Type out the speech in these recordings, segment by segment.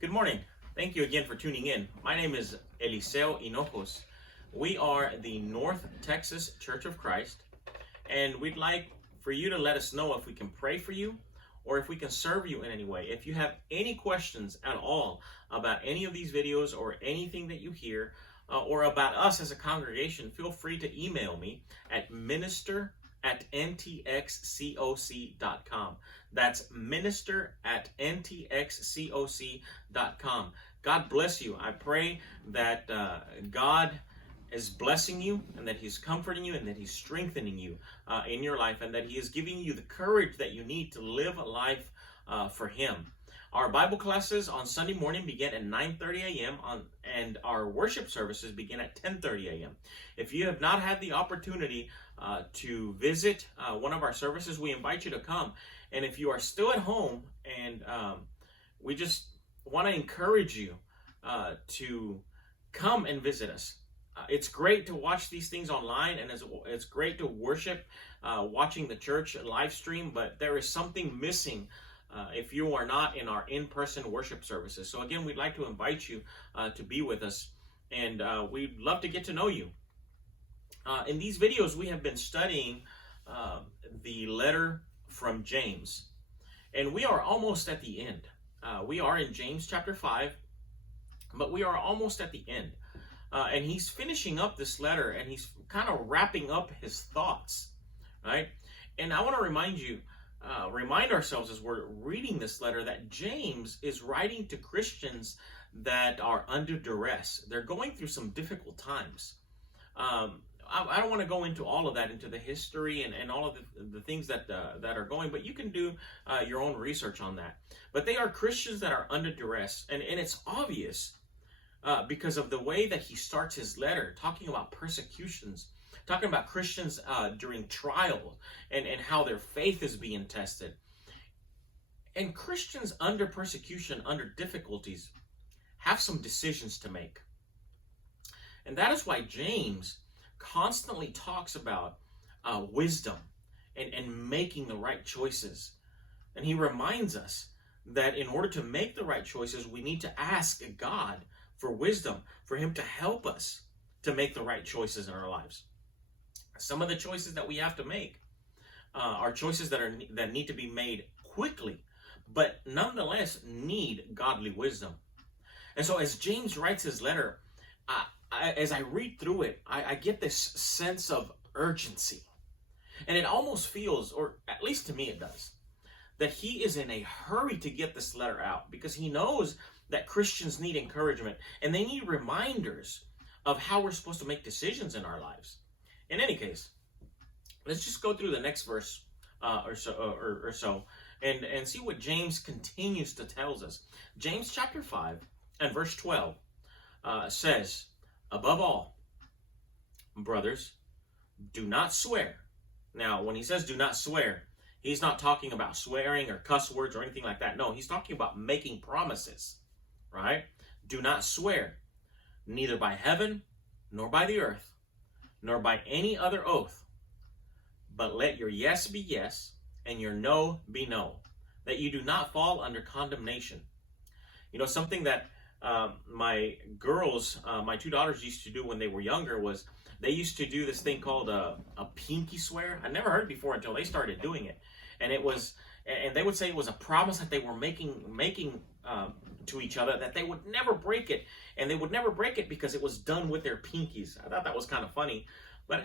Good morning. Thank you again for tuning in. My name is Eliseo Hinojos. We are the North Texas Church of Christ, and we'd like for you to let us know if we can pray for you or if we can serve you in any way. If you have any questions at all about any of these videos or anything that you hear or about us as a congregation, feel free to email me at minister@ntxcoc.com. That's minister@ntxcoc.com. God bless you. I pray that God is blessing you and that He's comforting you and that He's strengthening you in your life and that He is giving you the courage that you need to live a life for Him. Our Bible classes on Sunday morning begin at 9:30 a.m. and our worship services begin at 10:30 a.m. If you have not had the opportunity to visit one of our services, we invite you to come. And if you are still at home, and we just want to encourage you to come and visit us. It's great to watch these things online, and it's great to worship watching the church live stream, but there is something missing if you are not in our in-person worship services. So again, we'd like to invite you to be with us, and we'd love to get to know you. In these videos, we have been studying the letter from James, and we are almost at the end. We are in James chapter 5, but we are almost at the end. And he's finishing up this letter, and he's kind of wrapping up his thoughts, right? And I want to remind ourselves as we're reading this letter that James is writing to Christians that are under duress. They're going through some difficult times. I don't want to go into all of that, into the history and all of the things that are going, but you can do your own research on that. But they are Christians that are under duress, and it's obvious because of the way that he starts his letter, talking about persecutions, talking about Christians during trial and how their faith is being tested. And Christians under persecution, under difficulties, have some decisions to make. And that is why James constantly talks about wisdom and making the right choices. And he reminds us that in order to make the right choices, we need to ask God for wisdom, for Him to help us to make the right choices in our lives. Some of the choices that we have to make are choices that need to be made quickly, but nonetheless need godly wisdom. And so as James writes his letter, as I read through it, I get this sense of urgency. And it almost feels, or at least to me it does, that he is in a hurry to get this letter out because he knows that Christians need encouragement and they need reminders of how we're supposed to make decisions in our lives. In any case, let's just go through the next verse or so and see what James continues to tell us. James chapter 5 and verse 12 says, "Above all, brothers, do not swear." Now, when he says do not swear, he's not talking about swearing or cuss words or anything like that. No, he's talking about making promises, right? Do not swear, neither by heaven, nor by the earth, nor by any other oath, but let your yes be yes, and your no be no, that you do not fall under condemnation. You know, something that my girls, my two daughters used to do when they were younger was they used to do this thing called a pinky swear. I never heard it before until they started doing it. And they would say it was a promise that they were making to each other that they would never break it. And they would never break it because it was done with their pinkies. I thought that was kind of funny. But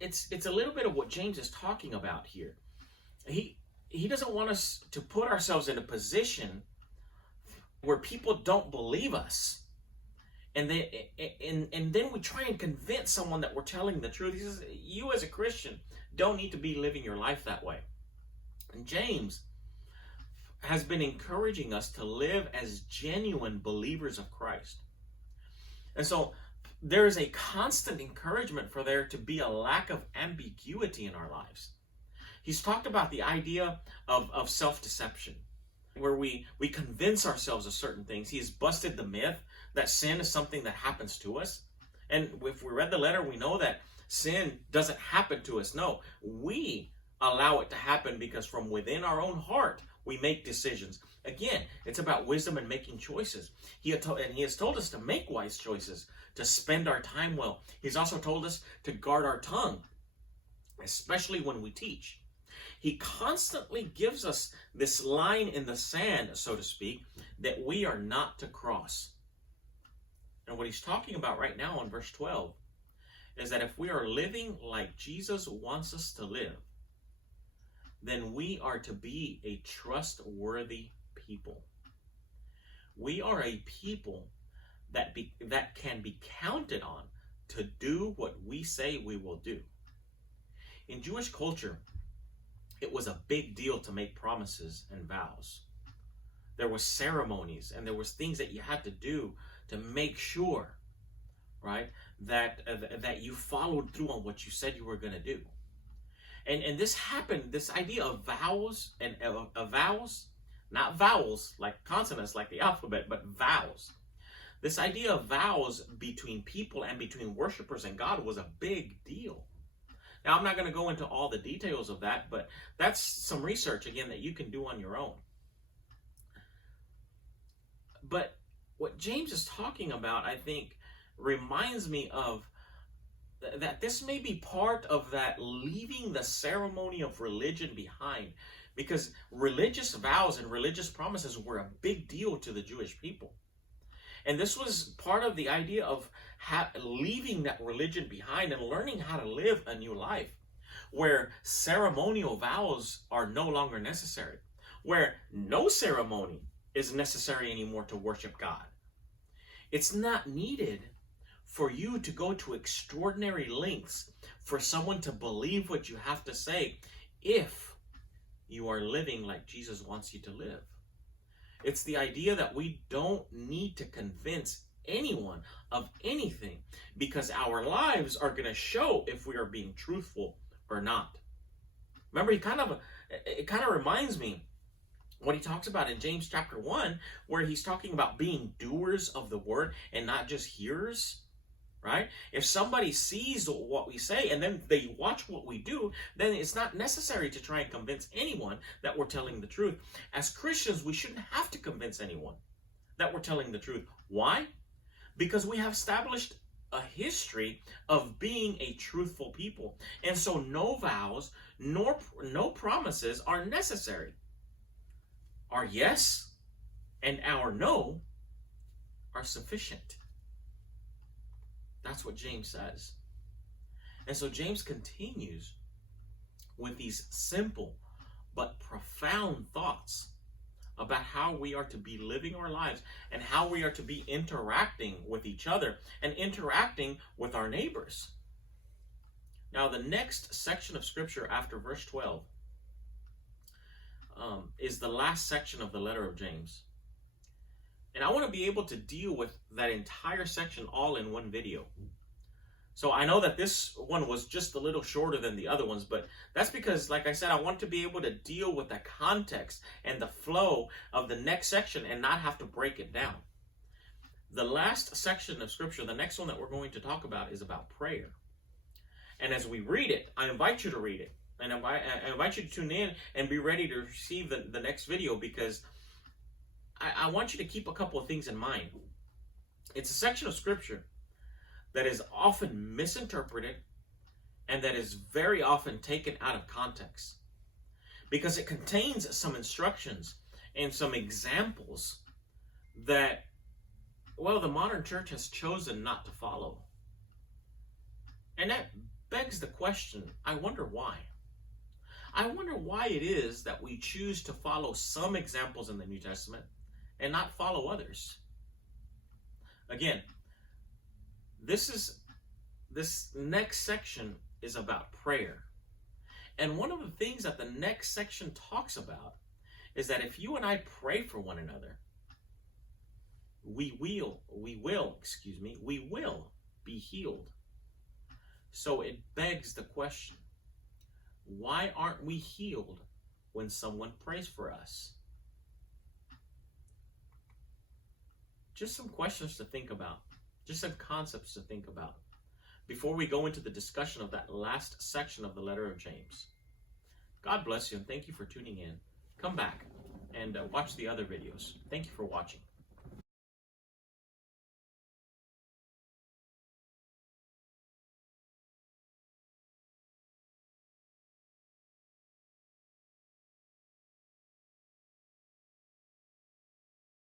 it's a little bit of what James is talking about here. He doesn't want us to put ourselves in a position where people don't believe us, and then we try and convince someone that we're telling the truth. He says, you as a Christian don't need to be living your life that way. And James has been encouraging us to live as genuine believers of Christ. And so there is a constant encouragement for there to be a lack of ambiguity in our lives. He's talked about the idea of self-deception, where we convince ourselves of certain things. He's busted the myth that sin is something that happens to us. And if we read the letter, we know that sin doesn't happen to us. No, we allow it to happen because from within our own heart, we make decisions. Again, it's about wisdom and making choices. He has told us to make wise choices, to spend our time well. He's also told us to guard our tongue, especially when we teach. He constantly gives us this line in the sand, so to speak, that we are not to cross. And what he's talking about right now in verse 12 is that if we are living like Jesus wants us to live, then we are to be a trustworthy people. We are a people that can be counted on to do what we say we will do. In Jewish culture, it was a big deal to make promises and vows. There was ceremonies and there was things that you had to do to make sure, right, that you followed through on what you said you were going to do. And this happened, this idea of vows and of vows, not vowels like consonants like the alphabet, but vows. This idea of vows between people and between worshipers and God was a big deal. Now, I'm not going to go into all the details of that, but that's some research, again, that you can do on your own. But what James is talking about, I think, reminds me of that this may be part of that leaving the ceremony of religion behind, because religious vows and religious promises were a big deal to the Jewish people. And this was part of the idea of leaving that religion behind and learning how to live a new life, where ceremonial vows are no longer necessary, where no ceremony is necessary anymore to worship God. It's not needed for you to go to extraordinary lengths for someone to believe what you have to say if you are living like Jesus wants you to live. It's the idea that we don't need to convince anyone of anything, because our lives are going to show if we are being truthful or not. Remember, it kind of reminds me what he talks about in James chapter 1, where he's talking about being doers of the word and not just hearers. Right? If somebody sees what we say and then they watch what we do, then it's not necessary to try and convince anyone that we're telling the truth. As Christians, we shouldn't have to convince anyone that we're telling the truth. Why? Because we have established a history of being a truthful people. And so no vows, nor no promises are necessary. Our yes and our no are sufficient. That's what James says. And so James continues with these simple but profound thoughts about how we are to be living our lives and how we are to be interacting with each other and interacting with our neighbors. Now, the next section of scripture after verse 12 is the last section of the letter of James. And I want to be able to deal with that entire section all in one video. So I know that this one was just a little shorter than the other ones, but that's because, like I said, I want to be able to deal with the context and the flow of the next section and not have to break it down. The last section of scripture, the next one that we're going to talk about, is about prayer. And as we read it, I invite you to read it. And I invite you to tune in and be ready to receive the next video, because I want you to keep a couple of things in mind. It's a section of scripture that is often misinterpreted and that is very often taken out of context, because it contains some instructions and some examples that, well, the modern church has chosen not to follow. And that begs the question, I wonder why. I wonder why it is that we choose to follow some examples in the New Testament and not follow others. Again, this next section is about prayer. And one of the things that the next section talks about is that if you and I pray for one another, we will be healed. So it begs the question, why aren't we healed when someone prays for us? Just some questions to think about. Just some concepts to think about before we go into the discussion of that last section of the letter of James. God bless you, and thank you for tuning in. Come back. and watch the other videos. Thank you for watching.